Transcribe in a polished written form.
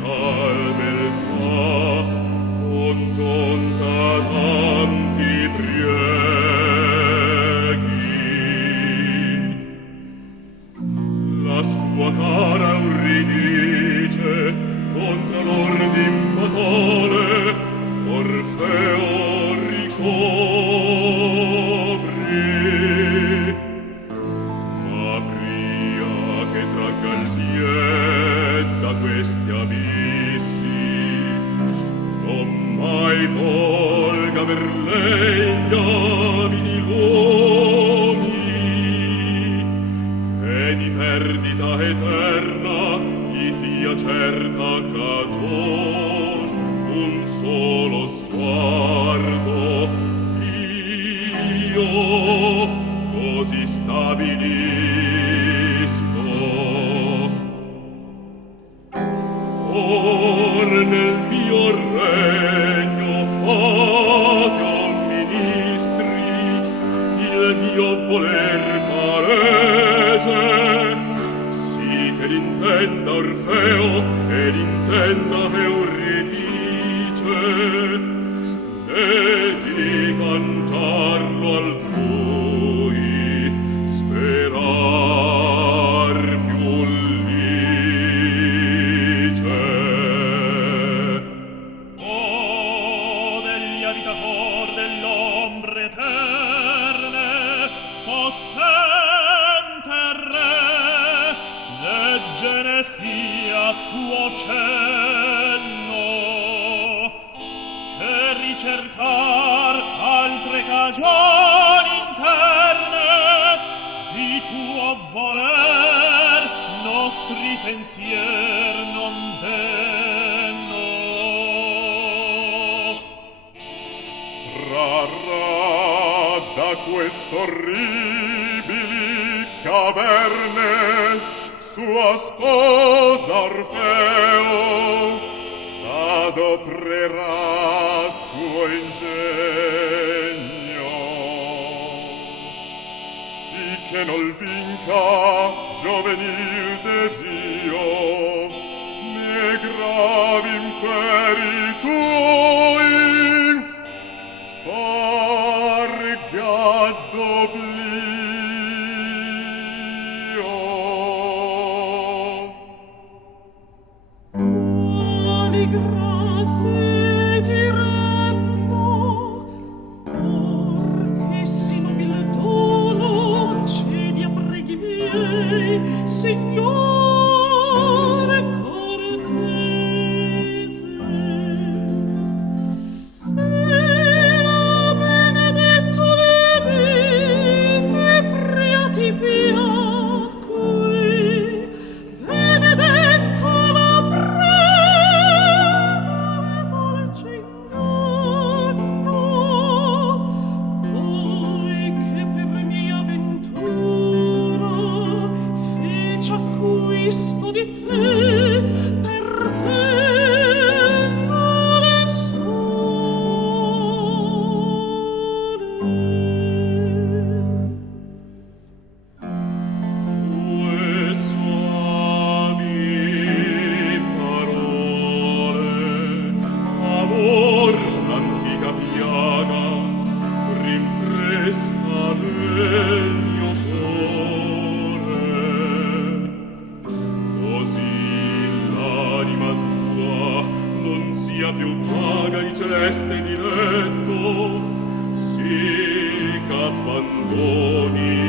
tal beltà, con giunta tanti prieghi. La sua cara Euridice, contra l'ordin fatale, Orfeo ricopri. Ma pria che tragga il pied da questi abissi, non mai volga per lei gli avidi luoghi, e di perdita eterna gli fia certa cagion un solo sguardo. Io così stabilisco. Or nel mio regno fate, o ministri, il mio voler palese, sì che l'intenda Orfeo e l'intenda Euridice, e di cangiarlo altrui sperar più lice. O degli abitator dell'ombre eterne, possente re, legge ne fia tuo cenno, che ricercar altre cagioni interne di tuo voler nostri pensier non denno. Trarrà da quest'orribili caverne sua sposa Orfeo, s'adoprerà suo ingegno, sì che nol vinca giovenil desio, né gravi imperi tuoi sparga d'oblio. Quali grazie ti rendo, or che si nobil dono cedi a preghi miei, Signore cortese. Sea benedetto de Dei che priati piacque, benedetto la preda le dolce inganno, poiché per mia ventura fece acquisto di te, perdendo le sole. Tue soavi parole, amor l'antica piaga, rinfresca nel mio cuore. Così l'anima tua non sia più vaga di celeste diletto, sì che abbandoni